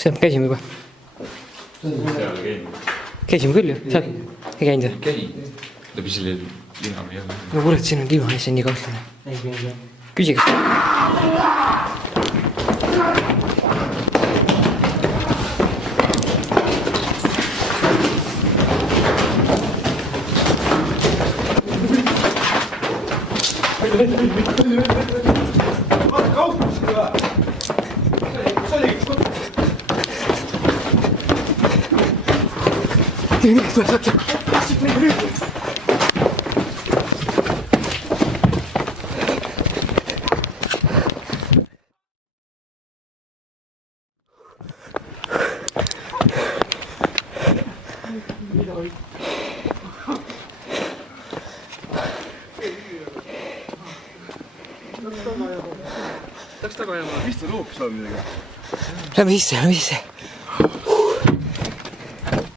seal käisime juba. Käisime küll ju, seal ei käinud ju. Käid, läbi selle lina või jälle. No kurat, siin on diivan, see on nii kahtlane. Küsi, kas... Läks taga ajama. Vist on hoopis midagi. Lähme sisse.